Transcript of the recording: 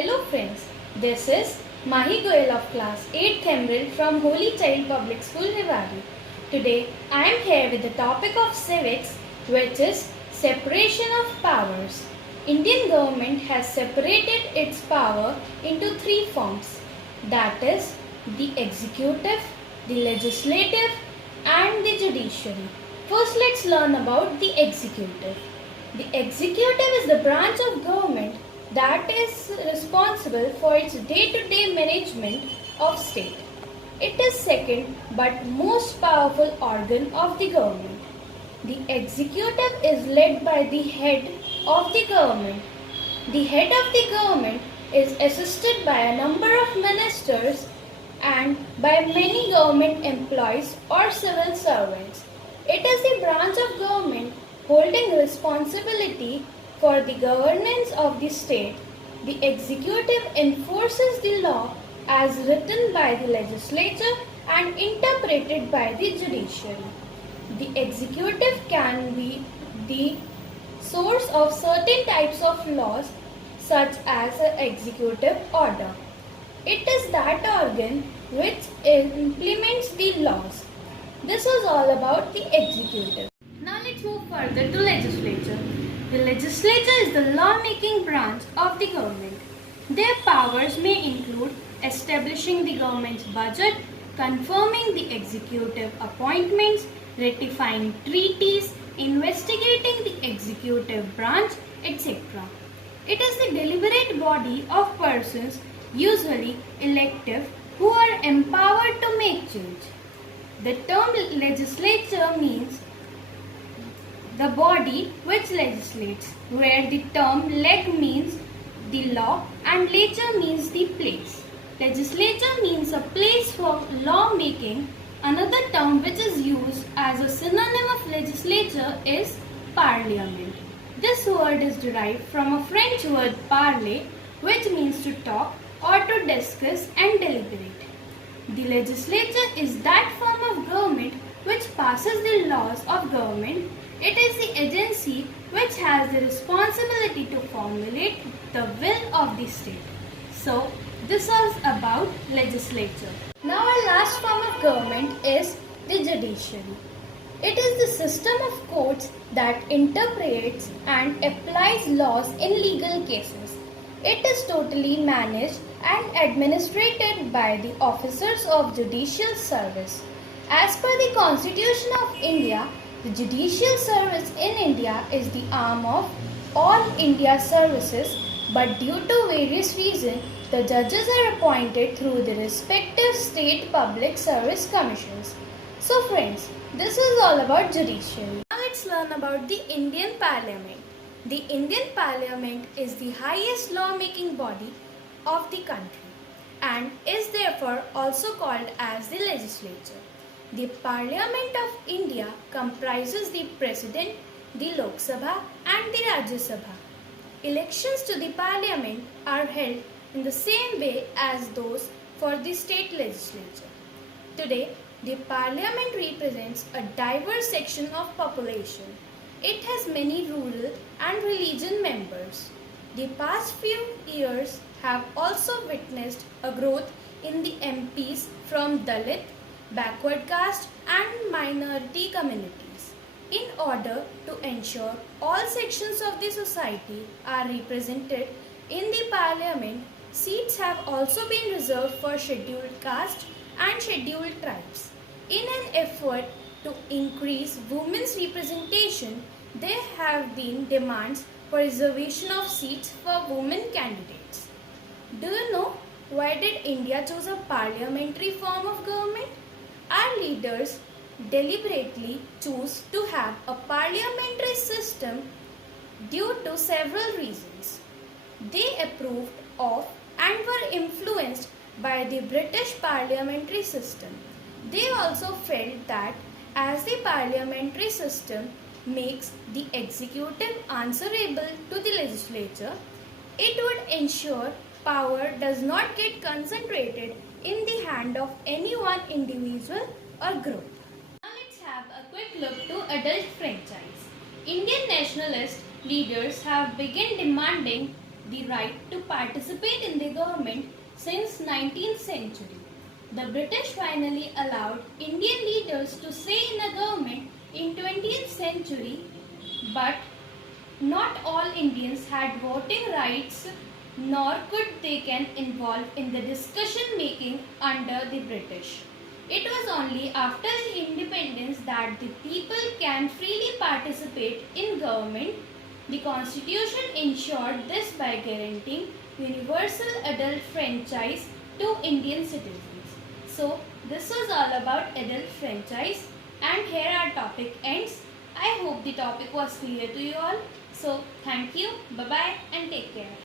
Hello friends, this is Mahi Goyal of class 8th Emerald from Holy Child Public School, Rewari. Today I am here with the topic of civics, which is separation of powers. Indian government has separated its power into three forms, that is the executive, the legislative and the judiciary. First let's learn about the executive. The executive is the branch of government that is responsible for its day-to-day management of state. It is second but most powerful organ of the government. The executive is led by the head of the government. The head of the government is assisted by a number of ministers and by many government employees or civil servants. It is the branch of government holding responsibility for the governance of the state. The executive enforces the law as written by the legislature and interpreted by the judiciary. The executive can be the source of certain types of laws such as an executive order. It is that organ which implements the laws. This was all about the executive. Now let's move further to legislature. The legislature is the law-making branch of the government. Their powers may include establishing the government's budget, confirming the executive appointments, ratifying treaties, investigating the executive branch, etc. It is the deliberate body of persons, usually elective, who are empowered to make change. The term legislature means the body which legislates, where the term leg means the law and lature means the place. Legislature means a place for law making. Another term which is used as a synonym of legislature is parliament. This word is derived from a French word parler, which means to talk or to discuss and deliberate. The legislature is that form of government which passes the laws of government. It is the agency which has the responsibility to formulate the will of the state. So, this was about legislature. Now our last form of government is the judiciary. It is the system of courts that interprets and applies laws in legal cases. It is totally managed and administered by the officers of judicial service. As per the Constitution of India, the judicial service in India is the arm of all India services, but due to various reasons, the judges are appointed through the respective state public service commissions. So friends, this is all about judiciary. Now let's learn about the Indian Parliament. The Indian Parliament is the highest law-making body of the country and is therefore also called as the legislature. The Parliament of India comprises the President, the Lok Sabha and the Rajya Sabha. Elections to the Parliament are held in the same way as those for the state legislature. Today, the Parliament represents a diverse section of population. It has many rural and religious members. The past few years have also witnessed a growth in the MPs from Dalit, backward caste and minority communities. In order to ensure all sections of the society are represented in the Parliament, seats have also been reserved for scheduled caste and scheduled tribes. In an effort to increase women's representation, there have been demands for reservation of seats for women candidates. Do you know why did India choose a parliamentary form of government? Our leaders deliberately choose to have a parliamentary system due to several reasons. They approved of and were influenced by the British parliamentary system. They also felt that as the parliamentary system makes the executive answerable to the legislature, it would ensure power does not get concentrated in the hand of any one individual or group. Now let's have a quick look to adult franchise. Indian nationalist leaders have begun demanding the right to participate in the government since 19th century. The British finally allowed Indian leaders to say in a government in 20th century, but not all Indians had voting rights nor could they get involved in the discussion making under the British. It was only after the independence that the people can freely participate in government. The constitution ensured this by guaranteeing universal adult franchise to Indian citizens. So this was all about adult franchise, and here our topic ends. I hope the topic was clear to you all. So thank you, bye bye and take care.